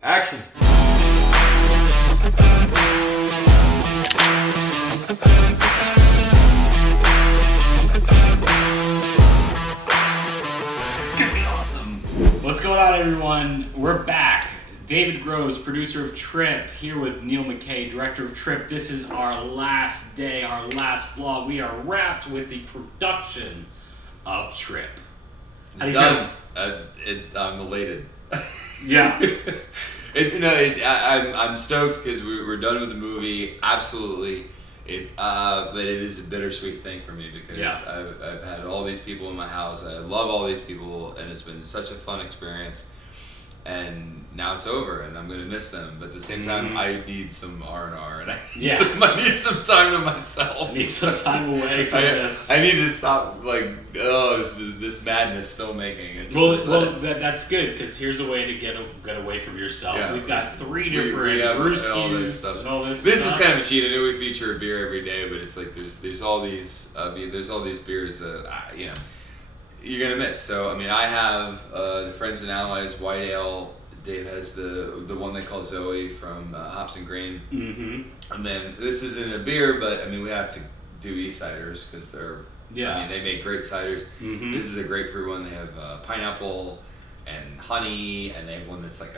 Action. It's gonna be awesome. What's going on, everyone? We're back. David Groves, producer of Trip, here with Neil McKay, director of Trip. This is our last day, our last vlog. We are wrapped with the production of Trip. It's done. I'm elated. Yeah. I'm stoked because we're done with the movie. Absolutely. But it is a bittersweet thing for me because I've had all these people in my house. I love all these people, and it's been such a fun experience. And now it's over, and I'm gonna miss them. But at the same time, I need some R&R, and I need some time to myself. I need some time away from this. I need to stop this madness filmmaking. That's good because here's a way to get away from yourself. Yeah. We've got three different brewskis and all this. This is kind of a cheat. I know we feature a beer every day, but it's like there's all these beers that you're gonna miss. So I have the Friends and Allies White Ale. Dave has the one they call Zoe from Hops and Grain. Mm-hmm. And then this isn't a beer, but we have to do e-ciders because they're they make great ciders. Mm-hmm. This is a grapefruit one. They have pineapple and honey, and they have one that's like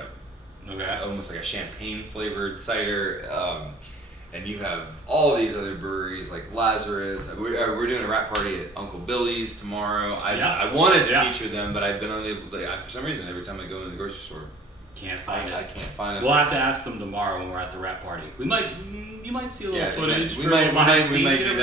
almost like a champagne flavored cider. And you have all these other breweries like Lazarus. We're doing a wrap party at Uncle Billy's tomorrow. I wanted to feature them, but I've been unable. For some reason, every time I go into the grocery store, I can't find it. We'll have to ask them tomorrow when we're at the wrap party. You might see a little footage. We might do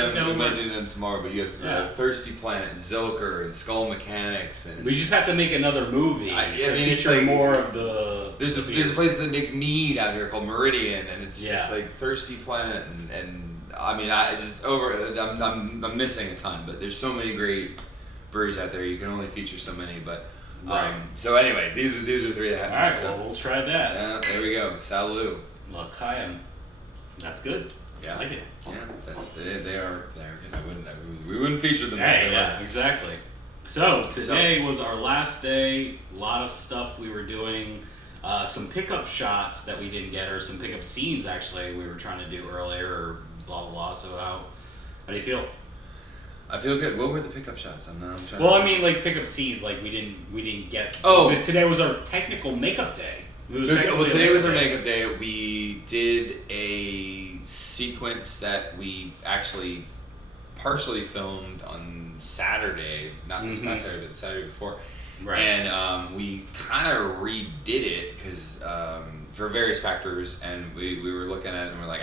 them tomorrow. But you have Thirsty Planet, Zilker, and Skull Mechanics, and we just have to make another movie. It's like more of the. There's a place that makes mead out here called Meridian, and it's just like Thirsty Planet, and I'm missing a ton, but there's so many great breweries out there. You can only feature so many, but. Right. So anyway, these are three that happen. All right, well, we'll try that. Yeah, there we go. Salut. L'chaim. That's good. Yeah. I like it. Yeah, they are good. We wouldn't feature them. Yeah, exactly. So today was our last day. A lot of stuff we were doing. Some pickup shots that we didn't get, or some pickup scenes actually we were trying to do earlier, or blah blah blah. So how do you feel? I feel good. What were the pickup shots? I'm trying. Well, pickup scenes like we didn't get. Oh, today was our technical makeup day. Today was our makeup day. We did a sequence that we actually partially filmed on Saturday, not this past Saturday, but the Saturday before. Right. And we kind of redid it because for various factors, and we were looking at it and we're like,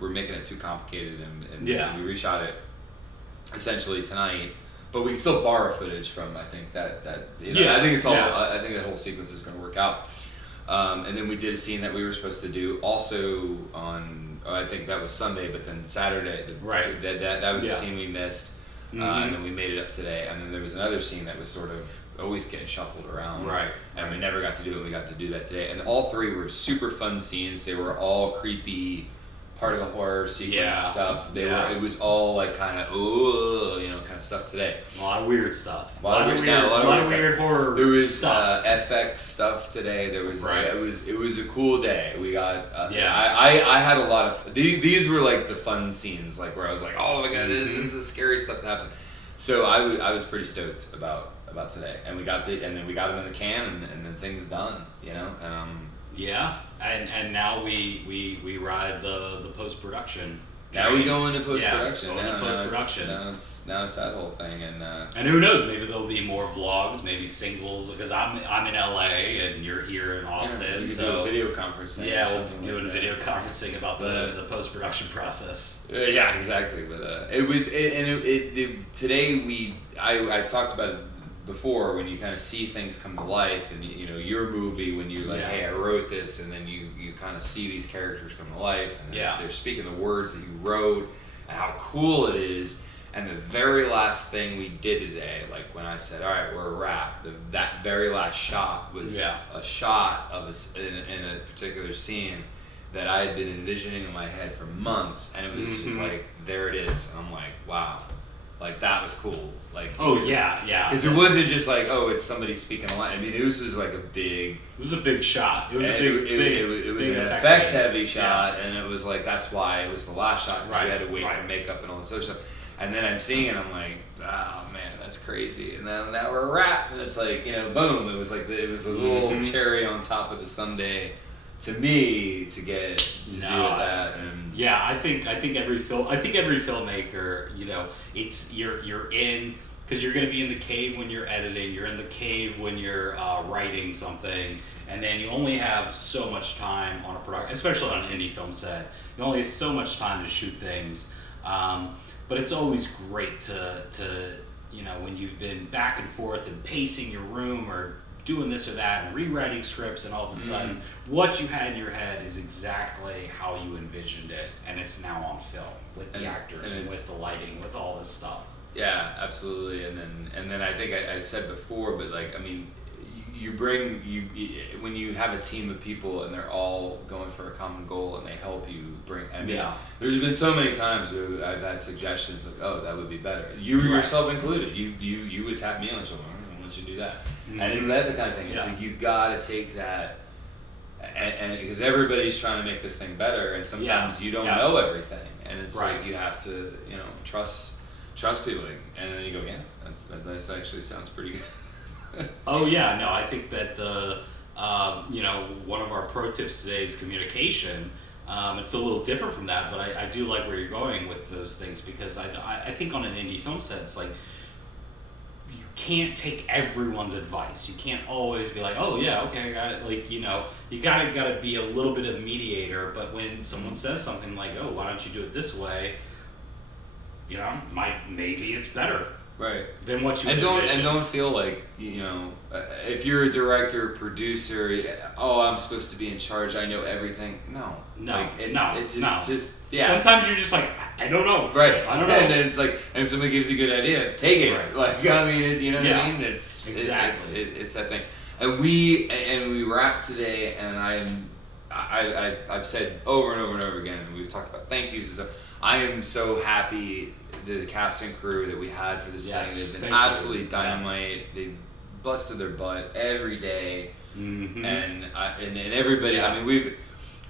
we're making it too complicated, and we reshot it essentially tonight, but we can still borrow footage from. I think that I think it's all. I think that whole sequence is going to work out. And then we did a scene that we were supposed to do also on. I think that was Sunday, but then Saturday. Right. That was the scene we missed, and then we made it up today. And then there was another scene that was sort of always getting shuffled around. Right. And we never got to do it. We got to do that today, and all three were super fun scenes. They were all creepy. Particle horror sequence stuff. It was all like kind of kind of stuff today. A lot of weird stuff. A lot of weird horror. There was stuff. FX stuff today. There was it was a cool day. We got I had a lot of these were like the fun scenes, like where I was like, oh my god, this is the scary stuff that happens. So I was pretty stoked about today, and we got them in the can, and then things done. Yeah, and now we ride the post production. Now we go into post production. Now it's that whole thing, and who knows? Maybe there'll be more vlogs, maybe singles, because I'm in LA and you're here in Austin. We can do a video conferencing. Yeah, we'll do a video conferencing about the post production process. Yeah, exactly. But today I talked about it before, when you kind of see things come to life, and your movie, when you're like, hey, I wrote this, and then you kind of see these characters come to life, and they're speaking the words that you wrote, and how cool it is. And the very last thing we did today, like when I said, all right, we're a wrap, that very last shot was a shot of us in a particular scene that I had been envisioning in my head for months, and it was just like, there it is, and I'm like, wow. Like that was cool. Like yeah. Because there wasn't just like, oh, it's somebody speaking a line. I mean, it was just like a big. It was a big shot. It was it was an effects heavy shot, and it was like that's why it was the last shot because we had to wait for makeup and all this other stuff. And then I'm seeing it, I'm like, oh man, that's crazy. And then now we're a wrap, and it's like, boom. It was like it was a little cherry on top of the sundae to me to get to do with that. And yeah, I think every filmmaker, it's you're in because you're going to be in the cave when you're editing. You're in the cave when you're writing something, and then you only have so much time on a production, especially on an indie film set. You only have so much time to shoot things. But it's always great to when you've been back and forth and pacing your room or doing this or that and rewriting scripts, and all of a sudden what you had in your head is exactly how you envisioned it, and it's now on film with the actors and with the lighting, with all this stuff. Yeah, absolutely. And then I think I said before, but like, I mean, when you have a team of people and they're all going for a common goal and they help you bring. I mean, there's been so many times where I've had suggestions like, oh, that would be better. You yourself included. You would tap me on the shoulder. I want you to do that. And it's that the kind of thing. It's like you gotta take that, and because everybody's trying to make this thing better, and sometimes you don't know everything, and it's like you have to trust people, and then you go, yeah, that actually sounds pretty good. Oh yeah, no, I think that the one of our pro tips today is communication. It's a little different from that, but I do like where you're going with those things, because I think on an indie film set, it's like you can't take everyone's advice. You can't always be like, oh yeah, okay, I got it. Like, you gotta be a little bit of mediator. But when someone says something like, oh, why don't you do it this way? Maybe it's better. Right. Than what you don't feel like if you're a director, producer, oh, I'm supposed to be in charge. I know everything. No. Just Sometimes you're just like, I don't know. Right. I don't know. And then it's like, and if somebody gives you a good idea, take it. Right. Like, I mean, you know what I mean? It's exactly. It's that thing. And we wrap today, and I've said over and over and over again, and we've talked about thank yous and stuff. I am so happy the cast and crew that we had for this thing. They've been absolutely dynamite. Yeah. They've busted their butt every day, and everybody. Yeah.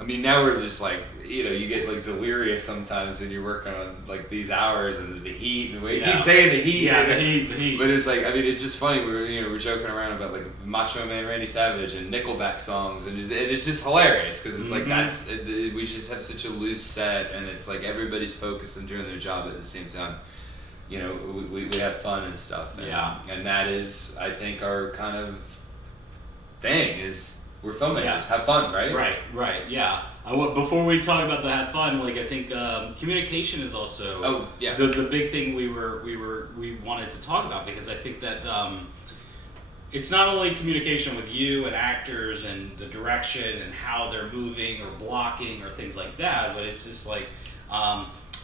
I mean, now we're just like, you get like delirious sometimes when you're working on like these hours and the heat, and we keep saying the heat. Yeah, the heat. But it's like, I mean, it's just funny. We're joking around about like Macho Man Randy Savage and Nickelback songs, and it's just hilarious because it's like we just have such a loose set, and it's like everybody's focused and doing their job at the same time. We have fun and stuff. And that is, I think, our kind of thing is. We're filmmakers. Have fun, right? Right. Yeah. Before we talk about the have fun, like I think communication is also the big thing we wanted to talk about, because I think that it's not only communication with you and actors and the direction and how they're moving or blocking or things like that, but it's just like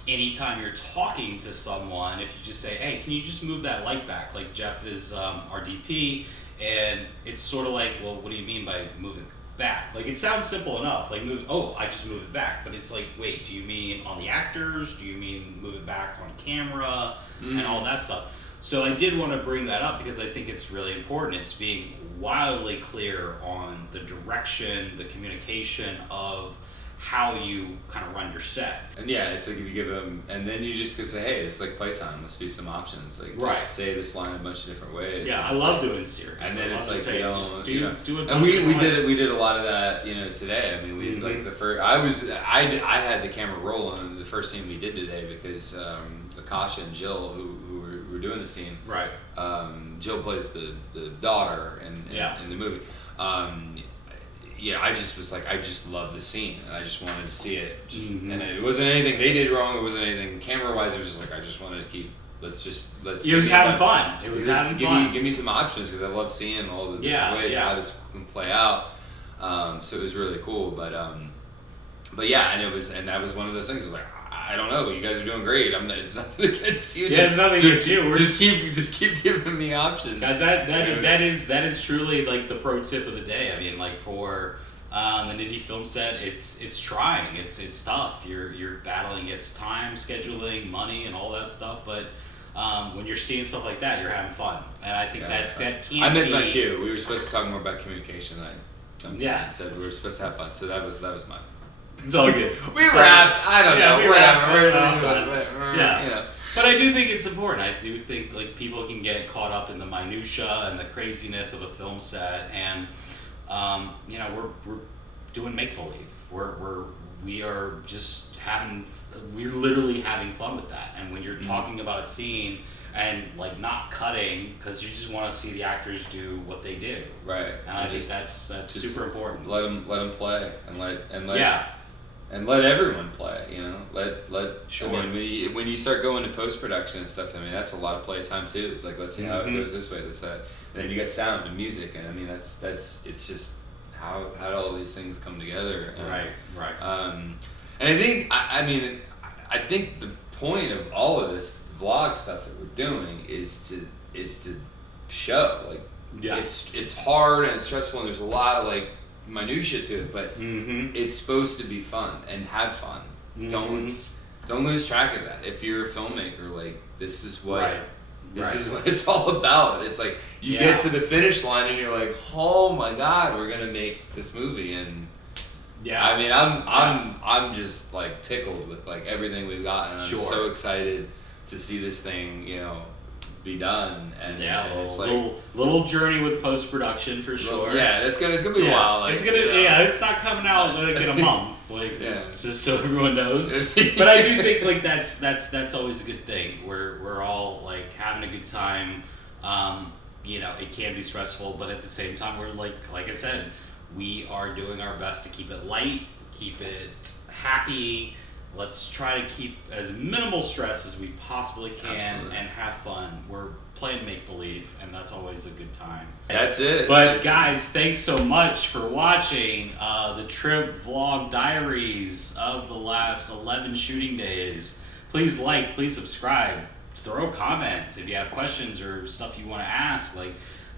anytime you're talking to someone, if you just say, hey, can you just move that light back? Like Jeff is our DP. And it's sort of like, well, what do you mean by moving back? Like, it sounds simple enough. Like, I just move it back. But it's like, wait, do you mean on the actors? Do you mean move it back on camera? And all that stuff. So I did want to bring that up because I think it's really important. It's being wildly clear on the direction, the communication of how you kind of run your set. And it's like if you give them, and then you just go say, hey, it's like playtime, let's do some options. Like, just say this line a bunch of different ways. Yeah, I love doing series. And then it's like, do it. And we did a lot of that, today. I mean, we like the first, I had the camera rolling the first scene we did today because Akasha and Jill, who were doing the scene. Right. Jill plays the daughter in the movie. I just was like, I just love the scene, and I just wanted to see it. And it wasn't anything they did wrong. It wasn't anything camera-wise. It was just like, I just wanted to keep. Let's. It was having fun. It was having fun. Give me some options because I love seeing all the ways how this can play out. So it was really cool, but and that was one of those things. I was like, I don't know, but you guys are doing great. It's nothing against you. It's nothing against you. Just keep giving me options. Guys, that is truly like the pro tip of the day. I mean, like for an indie film set, it's trying. It's tough. You're battling against time, scheduling, money, and all that stuff. But when you're seeing stuff like that, you're having fun, and I think that can't. I missed my cue. We were supposed to talk more about communication. I said we were supposed to have fun, so that was mine. It's all good. We wrapped. I don't know. Whatever. Yeah. You know. But I do think it's important. I do think like people can get caught up in the minutia and the craziness of a film set, and you know, we're doing make believe. We are just we're literally having fun with that. And when you're talking about a scene and like not cutting because you just want to see the actors do what they do, right? And I think that's super important. Let them play and let everyone play. You know, Sure. I mean, when you start going to post production and stuff, I mean that's a lot of play time too. It's like let's see how it goes this way. Let's and then you get sound and music, and I mean that's it's just how all these things come together. And, right. And I think the point of all of this vlog stuff that we're doing is to show like it's hard and it's stressful and there's a lot of like minutia to it, but it's supposed to be fun and have fun. Don't lose track of that. If you're a filmmaker, like this is what is what it's all about. It's like you get to the finish line and you're like, oh my god, we're gonna make this movie. And I mean, I'm just like tickled with like everything we've got, and I'm so excited to see this thing, you know, be done. And it's like little journey with post production for sure. Yeah, it's gonna be a while. Like, it's not coming out like in a month, like just so everyone knows. But I do think like that's always a good thing. We're all like having a good time. You know, it can be stressful, but at the same time, we're like I said, we are doing our best to keep it light, keep it happy. Let's try to keep as minimal stress as we possibly can and have fun. We're playing make-believe, and that's always a good time. That's it. But guys, thanks so much for watching the Trip Vlog Diaries of the last 11 shooting days. Please like, please subscribe, throw comments if you have questions or stuff you want to ask. Like,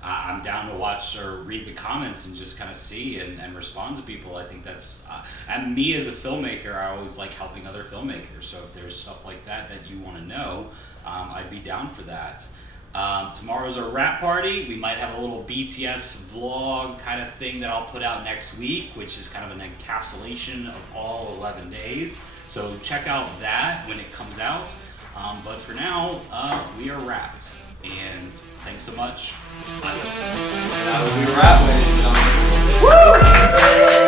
I'm down to watch or read the comments and just kind of see and respond to people. I think that's, and me as a filmmaker, I always like helping other filmmakers. So if there's stuff like that you want to know, I'd be down for that. Tomorrow's our wrap party. We might have a little BTS vlog kind of thing that I'll put out next week, which is kind of an encapsulation of all 11 days. So check out that when it comes out. But for now, we are wrapped. And thanks so much. Adios. That was we wrap, ladies and gentlemen. Woo!